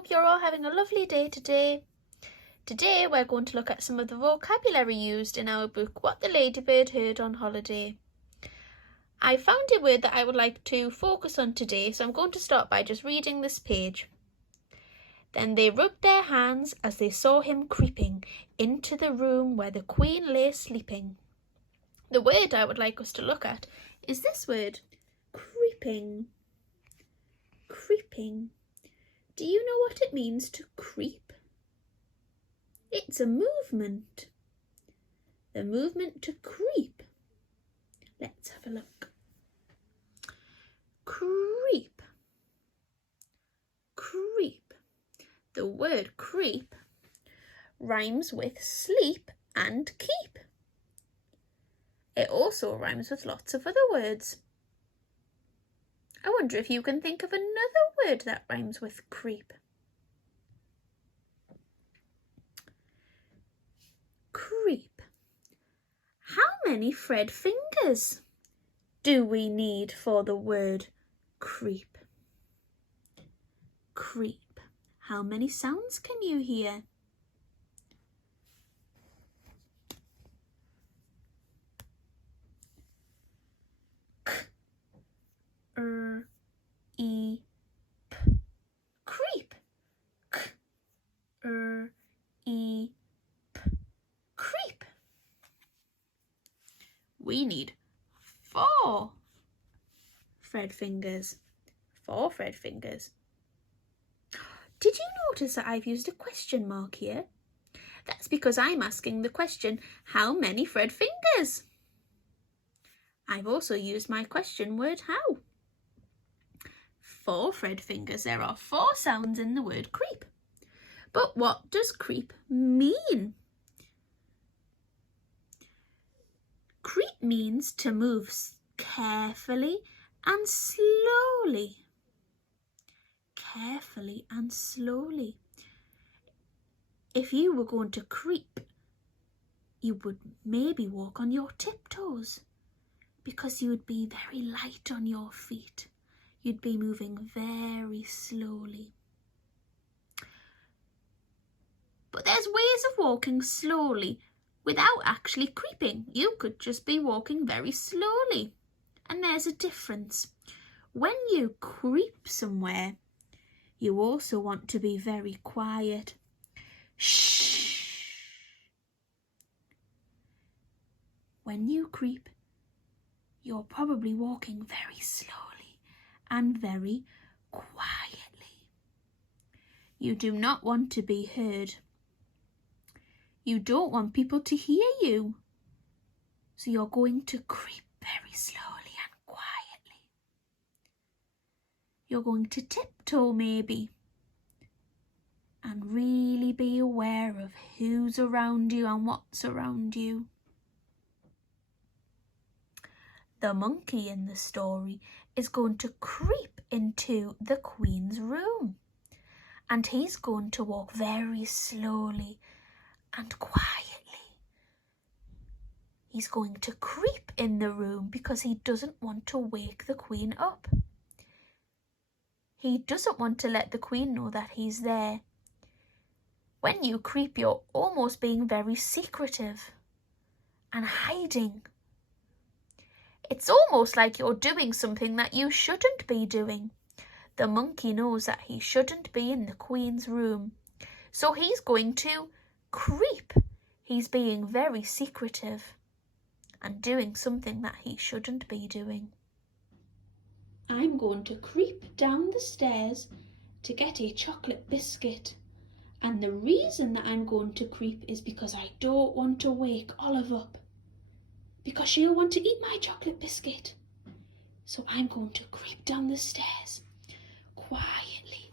hope you're all having a lovely day today. Today we're going to look at some of the vocabulary used in our book, What the Ladybird Heard on Holiday. I found a word that I would like to focus on today, so I'm going to start by just reading this page. Then they rubbed their hands as they saw him creeping into the room where the Queen lay sleeping. The word I would like us to look at is this word, creeping. Creeping. Do you know what it means to creep? It's a movement. The movement to creep. Let's have a look. Creep. Creep. The word creep rhymes with sleep and keep. It also rhymes with lots of other words. I wonder if you can think of another word that rhymes with creep. Creep. How many Fred fingers do we need for the word creep? Creep. How many sounds can you hear? E, p. Creep. K, E, p. Creep. We need 4 Fred fingers. 4 Fred fingers. Did you notice that I've used a question mark here? That's because I'm asking the question, how many Fred fingers? I've also used my question word how. 4 Fred fingers. There are 4 sounds in the word creep. But what does creep mean? Creep means to move carefully and slowly. Carefully and slowly. If you were going to creep, you would maybe walk on your tiptoes because you would be very light on your feet. You'd be moving very slowly. But there's ways of walking slowly without actually creeping. You could just be walking very slowly. And there's a difference. When you creep somewhere, you also want to be very quiet. Shh. When you creep, you're probably walking very slowly and very quietly. You do not want to be heard. You don't want people to hear you. So you're going to creep very slowly and quietly. You're going to tiptoe maybe and really be aware of who's around you and what's around you. The monkey in the story is going to creep into the Queen's room, and he's going to walk very slowly and quietly. He's going to creep in the room because he doesn't want to wake the Queen up. He doesn't want to let the Queen know that he's there. When you creep, you're almost being very secretive and hiding. It's almost like you're doing something that you shouldn't be doing. The monkey knows that he shouldn't be in the Queen's room, so he's going to creep. He's being very secretive and doing something that he shouldn't be doing. I'm going to creep down the stairs to get a chocolate biscuit. And the reason that I'm going to creep is because I don't want to wake Olive up, because she'll want to eat my chocolate biscuit. So I'm going to creep down the stairs quietly